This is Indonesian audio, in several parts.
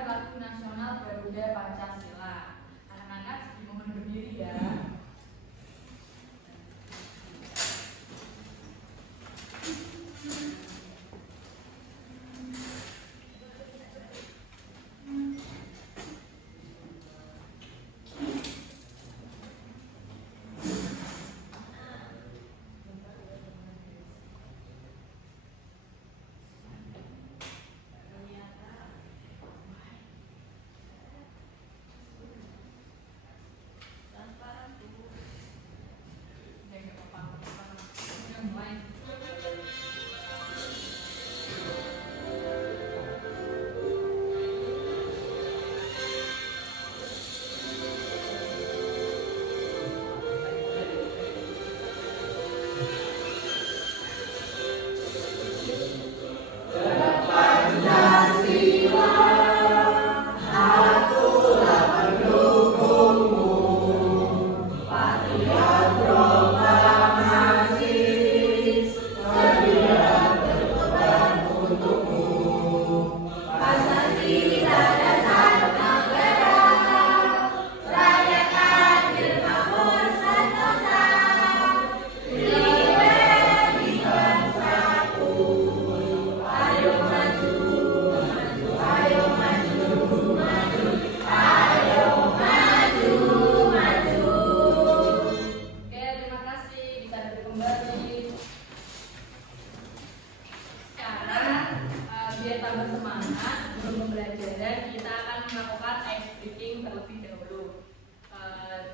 mendengar lagu nasional Garuda Pancasila. Anak-anak dimohon berdiri ya.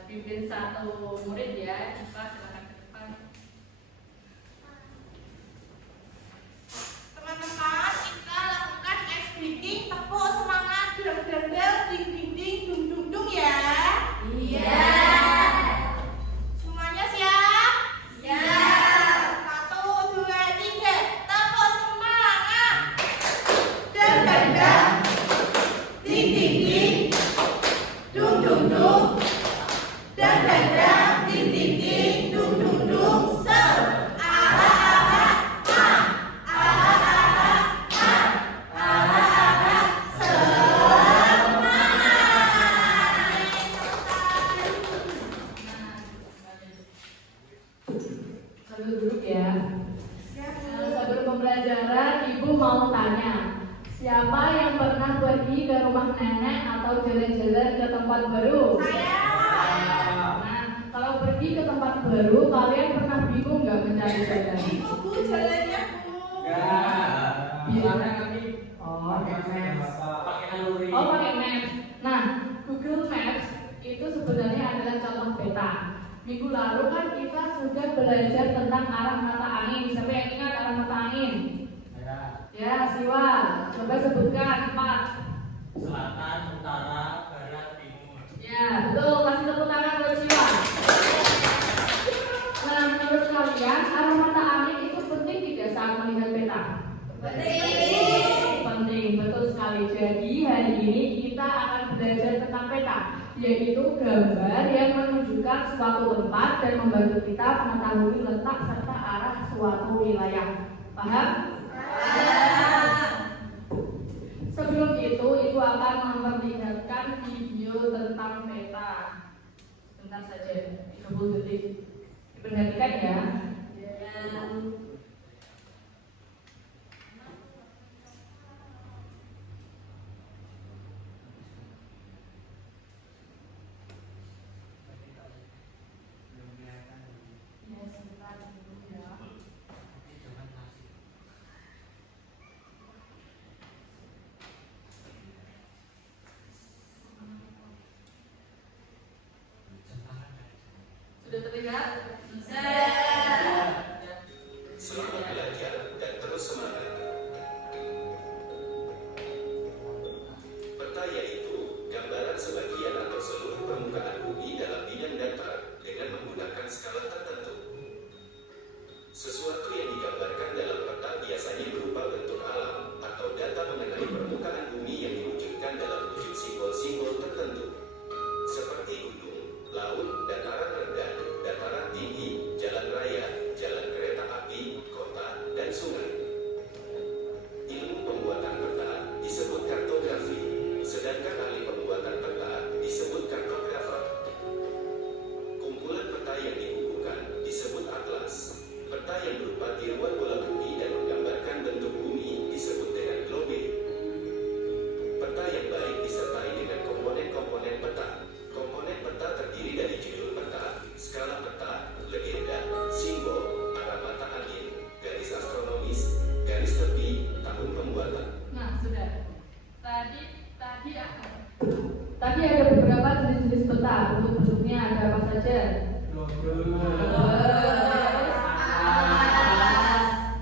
Pimpin satu murid ya, Iva silakan ke depan. Teman-teman, kita lakukan ice breaking, tepuk semangat, del-del-del, ding-ding-ding, dung-dung-dung ya. Iya. Semuanya siap? Siap. 1, 2, 3, tepuk semangat. Del-del-del, ding-ding-ding, dung-dung-dung. Dan ding ding ding dung dung dung ser Sambil duduk ya. Sebelum pembelajaran, Ibu mau tanya, siapa yang pernah pergi ke rumah nenek atau jalan-jalan ke tempat baru? Saya. Kalau pergi ke tempat baru, kalian pernah bingung nggak mencari jalan? Bingung Bu, jalannya Bu. Gimana kami? Pakai Maps. Pakai naluri. Pakai Maps. Nah, Google Maps itu sebenarnya adalah contoh peta. Minggu lalu kan kita sudah belajar tentang arah mata angin. Siapa yang ingat arah mata angin? Ya, Siwa. Coba sebutkan 4. Selatan, utara, barat, timur. Ya, betul. Kasih tepuk tangan buat Siwa. Nah, menurut kalian arah mata angin itu penting tidak saat melihat peta? Penting, betul sekali. Jadi hari ini kita akan belajar tentang peta, yaitu gambar yang menunjukkan suatu tempat dan membantu kita mengetahui letak serta arah suatu wilayah. Paham? Sebelum itu, Ibu akan memperlihatkan video tentang peta. Sebentar saja, 30 detik. Diperhatikan ya. Sudah terlihat? Selamat belajar dan terus semangat. Peta yaitu gambaran sebagian atau seluruh permukaan bumi dalam bidang datar dengan menggunakan skala tertentu. Sesuatu yang digambarkan dalam peta biasanya berupa bentuk alam atau data mengenai permukaan bumi yang diwujudkan dalam wujud simbol-simbol tertentu, seperti gunung, laut, dataran rendah, dataran tinggi. Tadi ada beberapa jenis-jenis peta. Bentuk-bentuknya ada apa saja?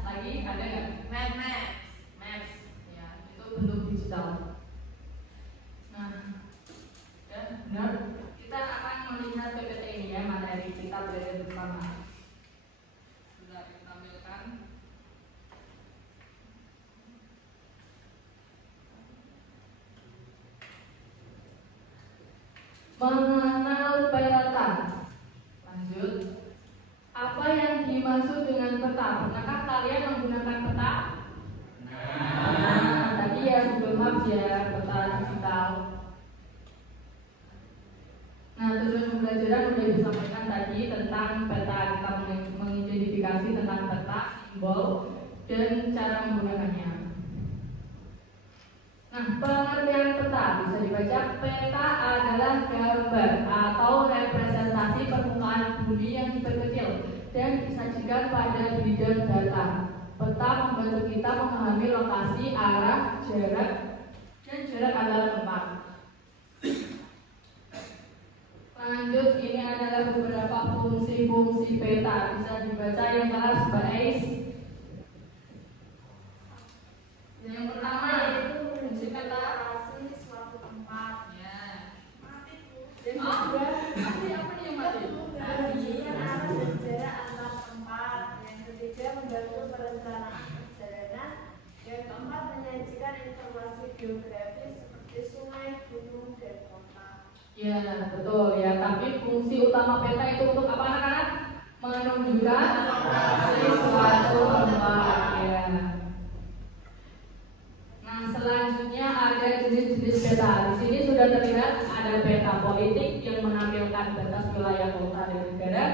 Lagi ada nggak? Maps. Ya, itu bentuk digital. Nah, ya benar. Kita akan melihat PPT ini ya, materi kita belajar bersama. Sudah kita tampilkan. Mengenal peta. Lanjut. Apa yang dimaksud dengan peta? Pernahkah kalian menggunakan peta? Nah, tadi ya Google Maps ya, peta digital. Nah, tujuan pembelajaran sudah disampaikan tadi tentang peta. Kita mengidentifikasi tentang peta, simbol, dan cara menggunakannya. Nah, pengertian peta bisa dibaca peta adalah gambar atau representasi permukaan bumi yang diperkecil dan disajikan pada bidang data. Peta membantu kita memahami lokasi, arah, jarak, dan jarak antar tempat. Lanjut, ini adalah beberapa fungsi-fungsi peta. Bisa dibaca yang kelas Mbak Ais. Yang pertama, fungsi peta suatu tempat. ya. Yang kedua, apa nih yang mati? Menunjukkan arah dan jarak antar tempat. Yang ketiga, membantu perencanaan perjalanan. Yang keempat, menyajikan informasi geografis seperti sungai, gunung, dan kota. Ya, betul ya. Tapi fungsi utama peta itu untuk apa anak-anak? Menunjukkan suatu tempat. Ya. Nah, selanjutnya ada jenis-jenis peta. Di sini sudah terlihat ada peta politik yang menampilkan batas wilayah kota dan negara.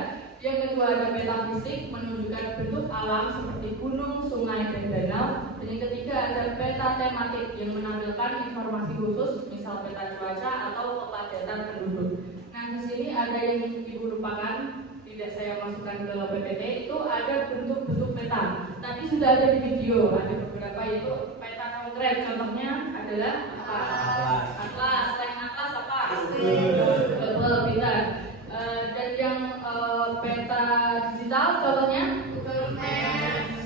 Yang kedua ada peta fisik menunjukkan bentuk alam seperti gunung, sungai, dan danau. Dan yang ketiga ada peta tematik yang menampilkan informasi khusus, misal peta cuaca atau kepadatan penduduk. Nah, di sini ada yang ibu lupakan, tidak saya masukkan ke PPT, itu ada bentuk-bentuk peta. Tadi sudah ada di video, ada beberapa yaitu peta konkret. Contohnya adalah apa? Atlas. Selain atlas apa? Betul, pintar. Dan yang peta digital contohnya Google Maps.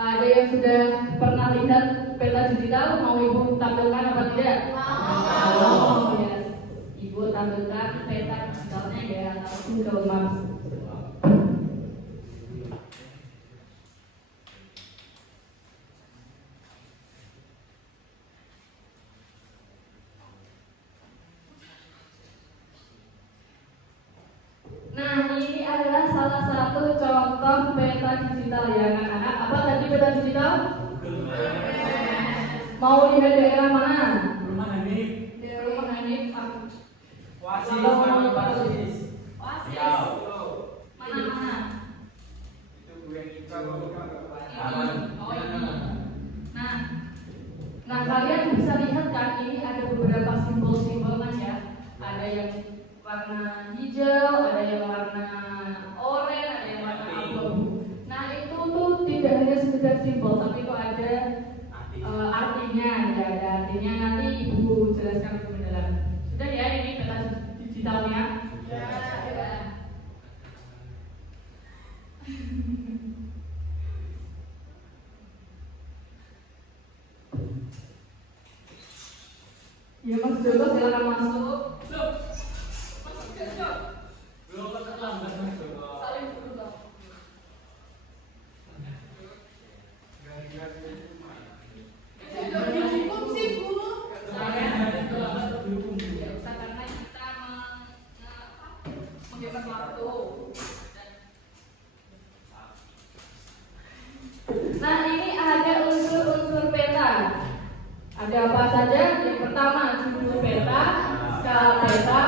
ada yang sudah pernah lihat peta digital, mau ibu tampilkan apa tidak? Mau. Ya, ibu tampilkan peta digitalnya ya, atau Google Maps. Nah, ini adalah salah satu contoh peta digital ya anak-anak. Apa tadi peta digital? Mau lihat daerah mana? Rumah Hanif. Daerah rumah Hanif. Wasis. Kalau mau Wasis. Oasis. Ya. Mana? Itu gue yang hijau. Oh ini. Nah kalian bisa lihat kan ini ada beberapa simbol-simbol kan ya. Ada yang warna hijau, ada yang warna oranye, ada yang warna abu-abu. Nah itu tuh tidak hanya sekedar simbol, tapi itu ada artinya, ya ada artinya. Nanti ibu jelaskan lebih mendalam. Sudah ya ini peta digitalnya. Ya. Ya Mas Joko silakan masuk. Belum terlambat Mas Joko. Saling dulu dong. Cukup sih, Bu. Karena kita menghemat waktu. Nah ini ada unsur-unsur peta. Ada apa saja? Yang pertama judul peta, skala peta,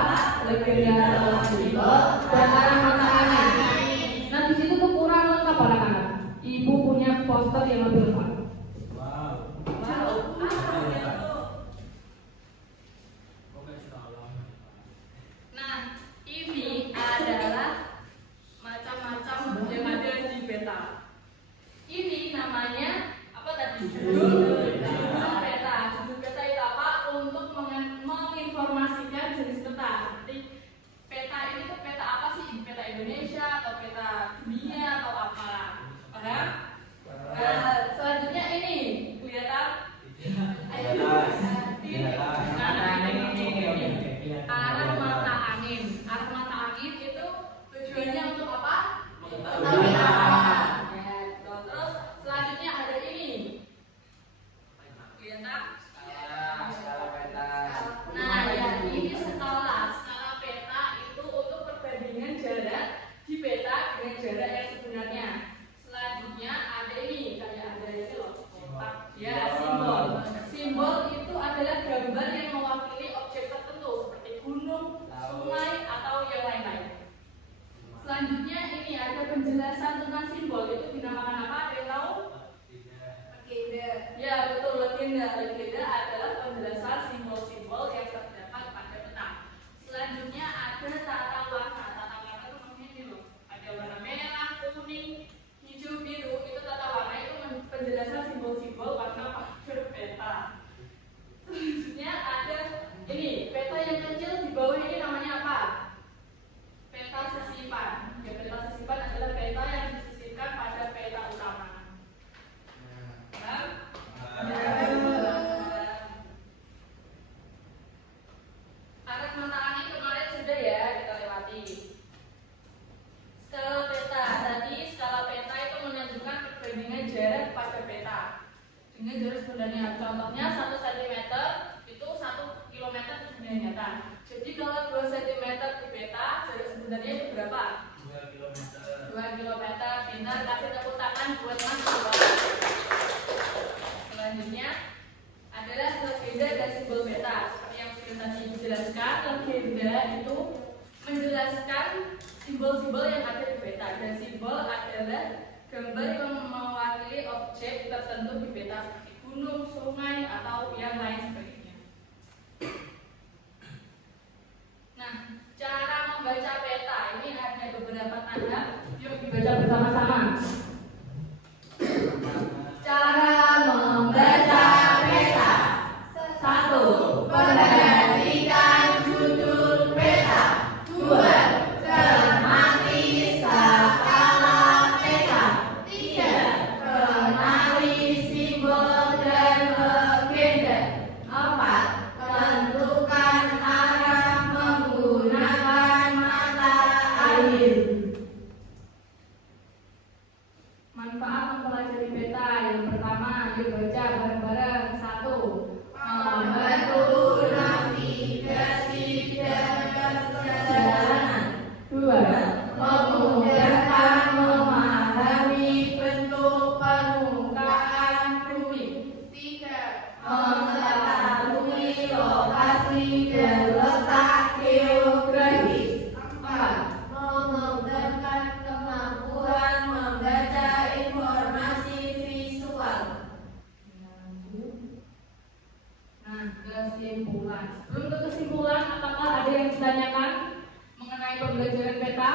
legian simbol, dan arah mata angin. Nah di situ tuh kurang lengkap anak-anak. Ibu punya poster yang lebih lengkap. Nah, ini adalah macam-macam yang ada di peta. Ini namanya apa tadi? Judul peta. Judul peta itu apa? Untuk mengenal Contohnya 1 cm itu 1 km dunia nyata. Jadi kalau 2 cm di peta, jarak sebenarnya itu berapa? 2 kilometer. 2 km. Pintar, kasih tepuk tangan buat Mas. Selanjutnya adalah legenda dan simbol peta. Seperti yang sudah tadi dijelaskan, legenda itu menjelaskan simbol-simbol yang ada di peta. Dan simbol adalah gambar yang mewakili objek tertentu di peta seperti gunung, sungai, atau yang lain sebagainya. Nah, cara membaca peta ini ada beberapa tanda. Yuk dibaca bersama-sama. Cara membaca peta. 1. Perhatikan judul peta. 2. Cermati skala peta. 3. Kenali simbol dan legenda. 4. Tentukan arah menggunakan mata air. Manfaat mempelajari peta. Yang pertama, yuk baca bareng-bareng. 1. Membantu navigasi dan perjalanan. 2. Memudahkan memahami bentuk permukaan bumi. 3. Mengetahui lokasi dan letak geografis. 4. Mengembangkan kemampuan membaca informasi visual. Nah, kesimpulan. Sebelum ke kesimpulan, apakah ada yang ditanyakan mengenai pembelajaran peta?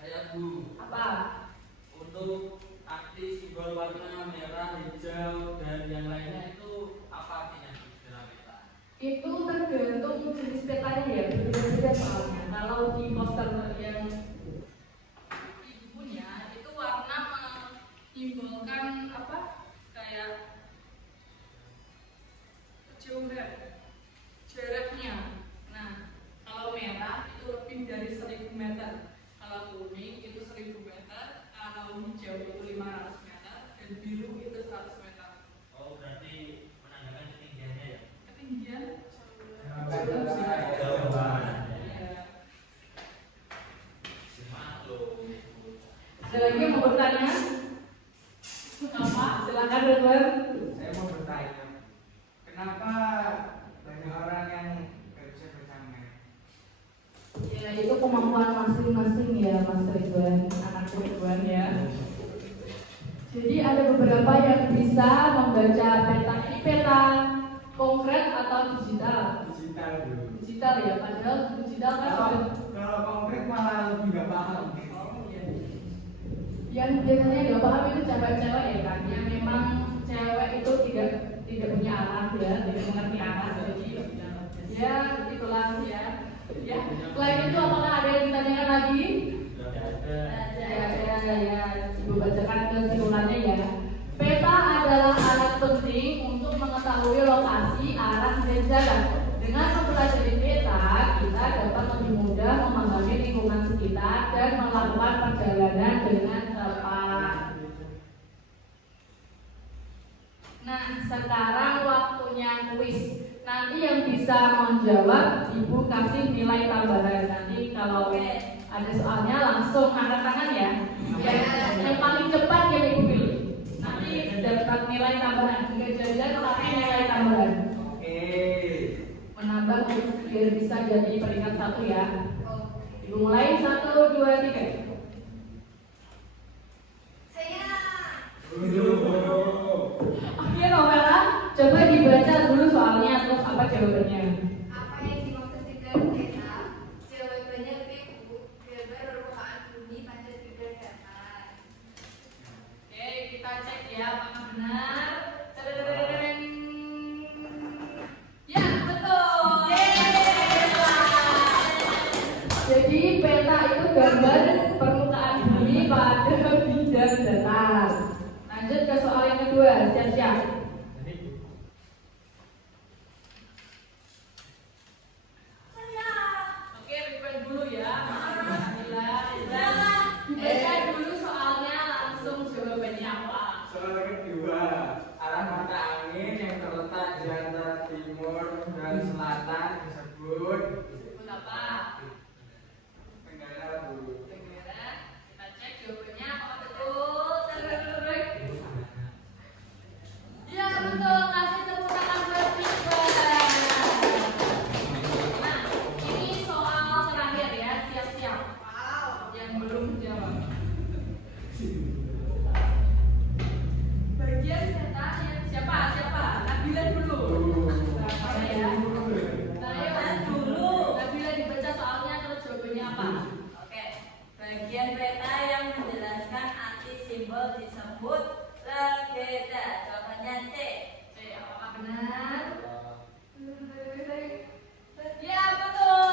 Saya Bu, Apa? untuk arti simbol warna merah, hijau, dan yang lainnya itu apa artinya dalam peta? Itu tergantung jenis petanya ya, berbeda-beda soalnya. Kalau di poster yang ibu punya, itu warna menyimbolkan apa? Kayak kejauhan, jaraknya. Nah, kalau merah itu lebih dari 1000 meter. Kalau kuning itu 1000 meter. Kalau hijau itu 500 meter. Dan biru itu 100 meter. Oh, berarti menandakan ketinggiannya ya? Ketinggian Iya. Maklum. ada lagi yang mau bertanya? Apa? Silakan Ridwan. Saya mau bertanya, kenapa banyak orang yang nggak bisa baca map? Ya itu kemampuan masing-masing ya Mas Ridwan, anakku Ridwan ya. Jadi ada beberapa yang bisa membaca peta. Ini peta konkret atau digital? Digital dulu. Digital ya, padahal digital kan Kalau konkret malah lebih nggak paham. yang biasanya nggak paham itu cewek-cewek ya kan, yang memang cewek itu tidak punya arah ya, tidak mengerti arah, jadi ya itulah ya. Ya, selain itu apakah ada yang ditanyakan lagi? Ya, Ibu bacakan kesimpulannya ya. Peta adalah alat penting untuk mengetahui lokasi, arah, dan jarak. Dengan mempelajari peta, kita dapat lebih mudah memahami lingkungan sekitar dan melakukan perjalanan dengan tepat. Nah, sekarang waktunya kuis. Nanti yang bisa menjawab, Ibu kasih nilai tambahan. Nanti kalau ada soalnya langsung angkat tangan ya. Yang paling cepat yang Ibu pilih. Nanti dapat nilai tambahan. Jika jajan tapi nilai tambahan. Oke. Menambah biar bisa jadi peringkat 1 ya. Ibu mulai 1, 2, 3. Oke Novela, coba dibaca dulu soalnya terus apa jawabannya. Apa yang dimaksud dengan peta? Jawabannya B, Bu. Gambar permukaan bumi pada 3 datar. Oke, kita cek ya apakah benar. Tadadadadadadang. Ya, betul. Jadi peta itu gambar permukaan bumi pada bidang datar. Lanjut ke soal yang kedua, siap-siap. Oke, request dulu ya. Baca dulu soalnya langsung jawabannya apa. Soal kedua, arah mata angin yang terletak Selatan disebut Disebut apa? Tenggara, Bu. Tenggara. Kita cek jawabannya apakah betul. Terus. Ya betul. Kasih tepuk tangan buat Ridwan. Nah, ini soal terakhir ya. Siap-siap. Wow. Yang belum jawab. Bagian peta yang siapa? Nabila dulu. Nah, ya. Nah, dulu. Nabila dibaca soalnya terus jawabannya apa? Oke, bagian peta yang menjelaskan arti simbol disebut legenda. Jawabannya C. Apakah benar? Ya betul.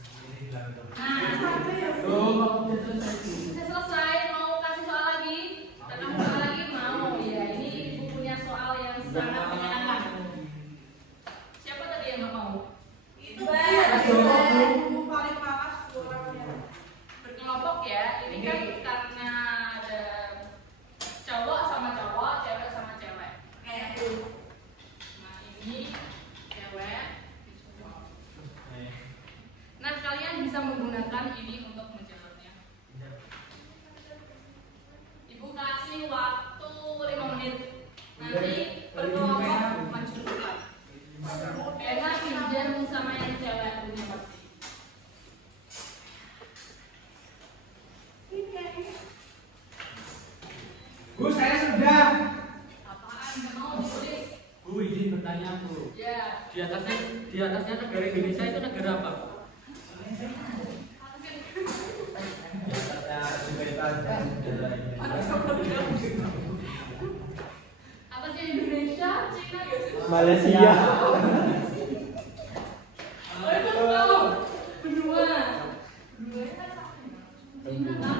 Nah, sudah selesai. Mau kasih soal lagi? Tentang soal lagi mau? Ya, ini ibu punya soal yang sangat menyenangkan. Siapa tadi yang nggak mau? Itu Bah. buku paling malas orangnya. Berkelompok ya. Ini kan karena ada cowok sama cowok, cewek sama cewek. Kayak dulu. Nah, ini cewek. Nah, kalian bisa menggunakan ini untuk menjawabnya. Ibu kasih waktu 5 menit. Nanti berkelompok maju depan. Enak pinjam sama yang cewek punya pasti. Ini kayaknya. Bu, saya sudah. Apaan? Nggak mau ditulis? Bu, izin bertanya, Bu. Ya. Di atasnya negara Indonesia itu negara apa? Atasnya Indonesia, Cina ya sih? Malaysia. Oh, itu tahu. Benua. Benuanya kan sama ya? Cina kan?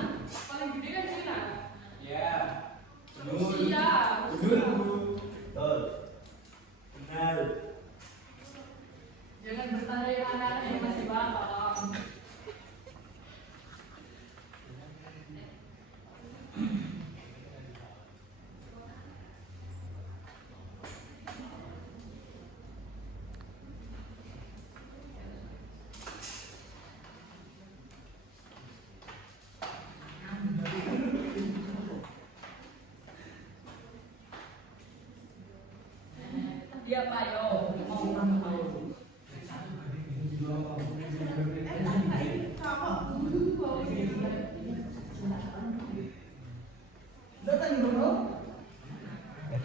Paling gede kan Cina. Ya. Rusia. Betul, Bu. Betul. Benar. Jangan bertanya yang anak-anak yang masih paham. Dia apa yo? Mau ulang tahun.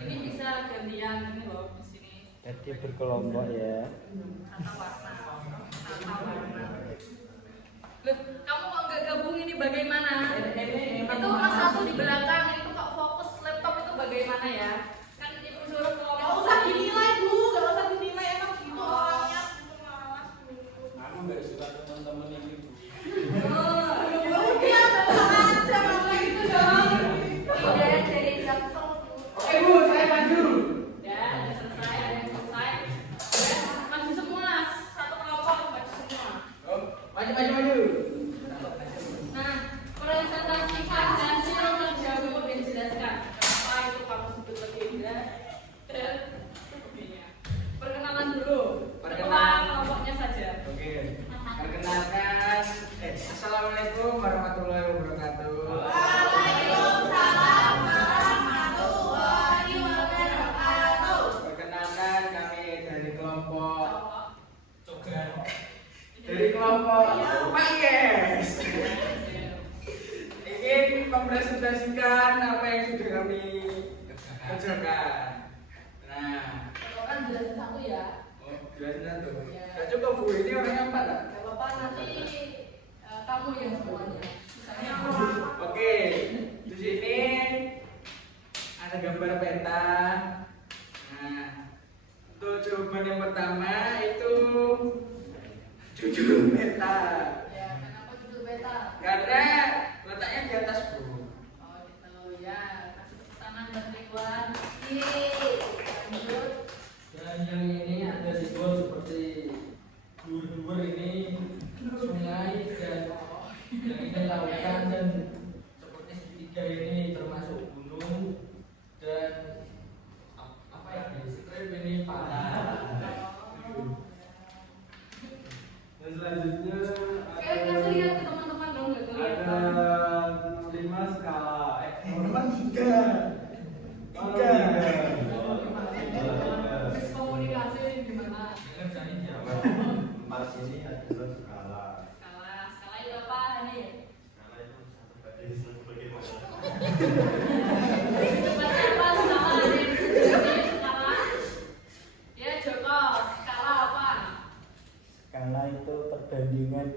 Ini bisa gantian ini loh di sini. Jadi berkelompok ya. Tata warna. Loh, kamu kok nggak gabung ini bagaimana? Itu mas satu di belakang itu kok fokus laptop itu bagaimana ya? Kan ibu suruh Gak kelompok. usah dinilai, Bu. Gak usah dinilai. Emang gitu orangnya. Malas, Bu. Aku nggak suka teman-teman yang itu. Udah, gak usah aja. Mama itu dong. Hidayat dari Jaksel. Bu, saya maju. Ya, ada selesai, ada yang selesai. Ya, maju semua, satu kelompok maju semua. Oh, maju. Nah, presentasikan hasil terjawab dan jelaskan kenapa itu kamu sebut legenda dan sebagainya. Perkenalan dulu. Ketua kelompoknya saja. Oke. Perkenalkan. Assalamualaikum warahmatullahi wabarakatuh. Waalaikumsalam warahmatullahi wabarakatuh. Perkenalkan kami dari kelompok Cowok. dari kelompok Pak Yes. Ingin mempresentasikan apa yang sudah kami kerjakan. Nah, Kan jelasin satu ya. oh, jelasin tuh. Gak cukup, Bu, ini orangnya empat tak? Gak apa-apa nanti kamu yang semuanya. Sisanya Oke, di sini ada gambar peta. Nah, untuk jawaban yang pertama itu judul peta. ya, kenapa judul beta? Karena letaknya di atas, Bu. Oh gitu ya. Kasih tepuk tangan buat Ridwan. Lanjut. Dan yang ini ada simbol seperti dur-dur ini sungai dan yang ini lautan dan seperti segitiga ini termasuk gunung dan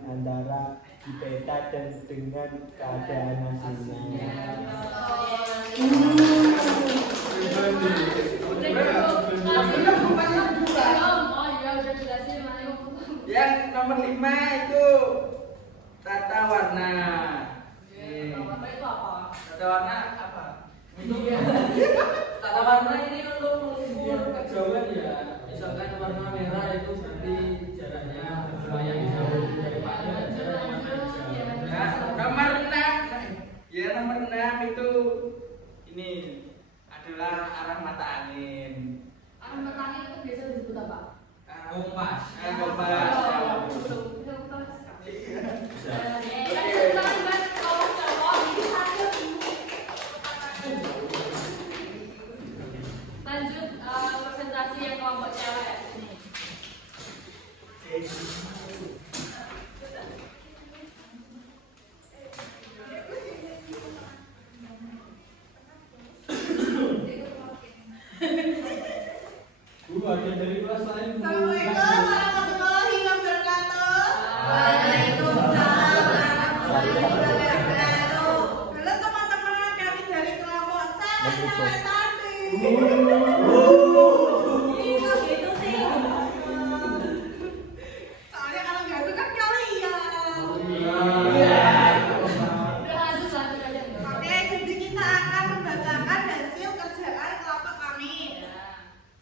antara di peta dan dengan keadaan aslinya. Yang nomor 5 itu tata warna. Tata warna apa? Tata warna ini untuk mengukur kejauhan ya. Misalkan warna merah itu berarti jaraknya lumayan jauh daripada jarak warna hijau. Nah, nomor 6. Ya, nomor 6 itu ini adalah arah mata angin. Arah mata angin itu biasa disebut apa? Kompas. Kompas. Lanjut presentasi yang kelompok cewek ini. Bu, ada dari kelas lain. Bu. Assalamualaikum warahmatullahi wabarakatuh. Waalaikumsalam warahmatullahi wabarakatuh. Halo teman-teman, kami dari kelompok cewek tadi. Ini kok gitu sih? Soalnya kalau nggak itu kan kalian. Udah lanjut aja. Oke, jadi kita akan membacakan hasil kerjaan kelompok kami.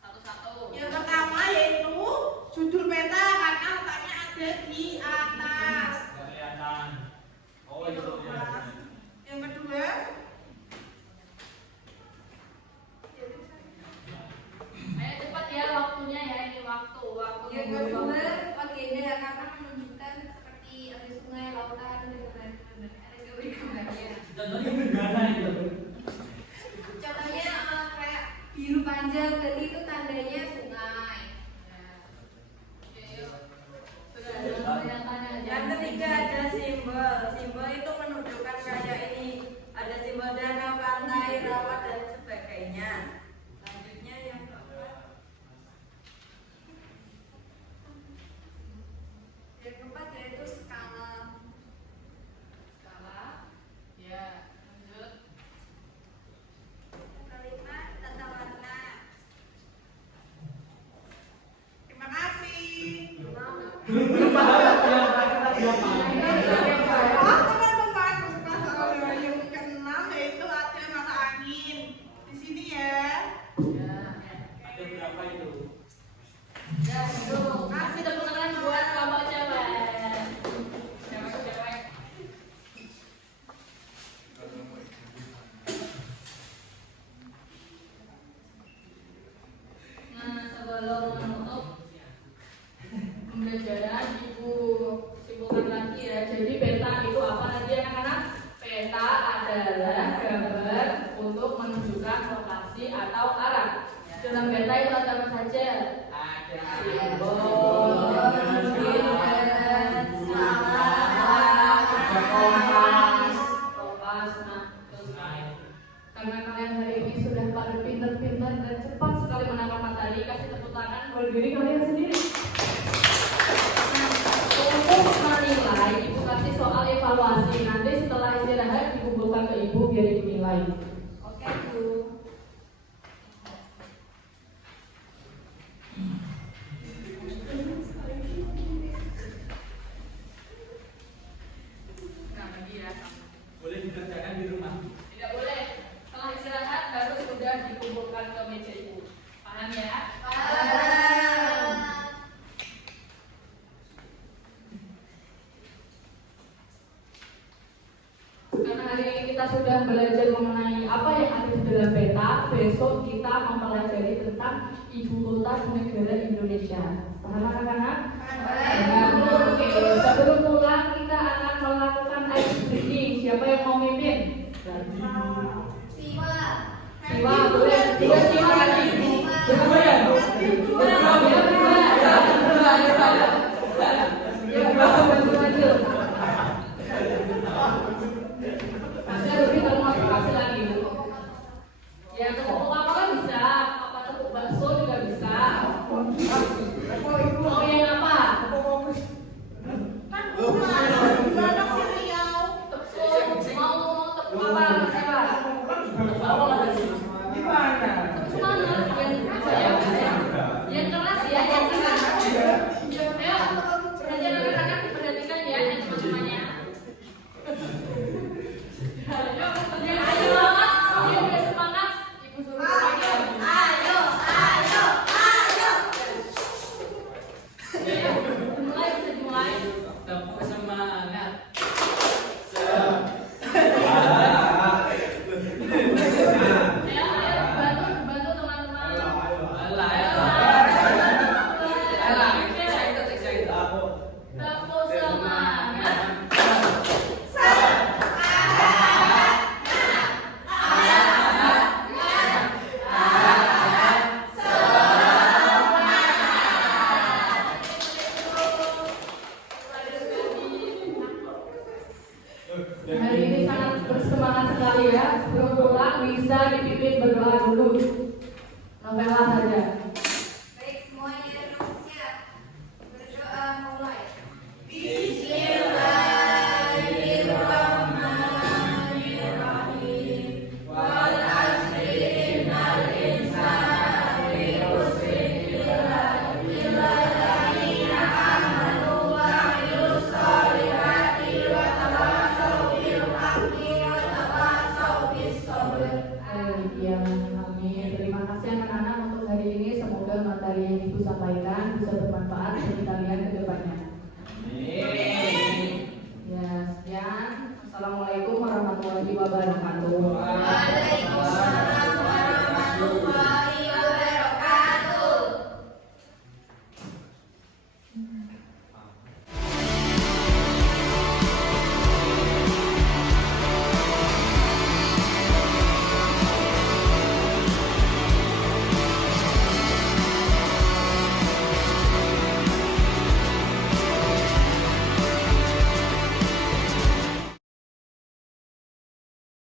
Satu-satu. Yang pertama yaitu judul peta karena letaknya ada di atas. Kelihatan. Oh itu ya. Yang kedua, Ayo cepat ya waktunya ya, ini waktu. Yang kedua, agenda karena menunjukkan seperti ada sungai, lautan, dan ada gambar-gambarnya. Contohnya gimana itu? Contohnya kayak biru panjang, berarti itu tandanya sungai. Yang ketiga ada simbol. Simbol itu menunjukkan kayak ini. Ada simbol danau, pantai, rawa dan sebagainya. Selanjutnya yang keempat. Yang keempat yaitu skala. Skala. Ya, lanjut. Yang kelima, tata warna. terima kasih. Oh, teman-teman, masalah yang keenam yaitu ada mata angin. Di sini ya. Ada berapa itu? Ya, itu. Kasih tepuk tangan buat kelompok cewek. Cewek-cewek. Nah, sebelum menutup pembelajaran, Ibu simpulkan lagi ya. Jadi peta itu apa tadi anak-anak? Peta adalah gambar untuk menunjukkan lokasi atau arah. Dalam peta itu ada apa saja? Ada Simbol, kompas. Nah, terus karena kalian hari ini sudah pada pintar-pintar dan cepat sekali menangkap materi, kasih tepuk tangan buat diri kalian sendiri. Nah, untuk menilai, ibu kasih soal evaluasi. Nanti setelah istirahat dikumpulkan ke ibu biar ibu nilai. Oke, Bu. Nah, bagi ya, sama. Boleh dikerjakan di rumah. Tidak boleh. Setelah istirahat harus sudah dikumpulkan ke meja ibu. Paham ya? Karena hari ini kita sudah belajar mengenai apa yang ada di dalam peta, besok kita mempelajari tentang ibu kota negara Indonesia. Paham anak-anak? Ya, oke. Sebelum pulang kita akan melakukan ice breaking. Siapa yang mau mimpin? Siwa. Siwa, boleh. Tiga siwa lagi. Berdua ya? Berdua. Ya, berdua. Ya, berdua aja. Masih lebih termotivasi lagi. Ya, tepuk apa bisa? Apa tepuk bakso juga bisa? Mau yang apa? Ibu sampaikan bisa bermanfaat bagi kalian ke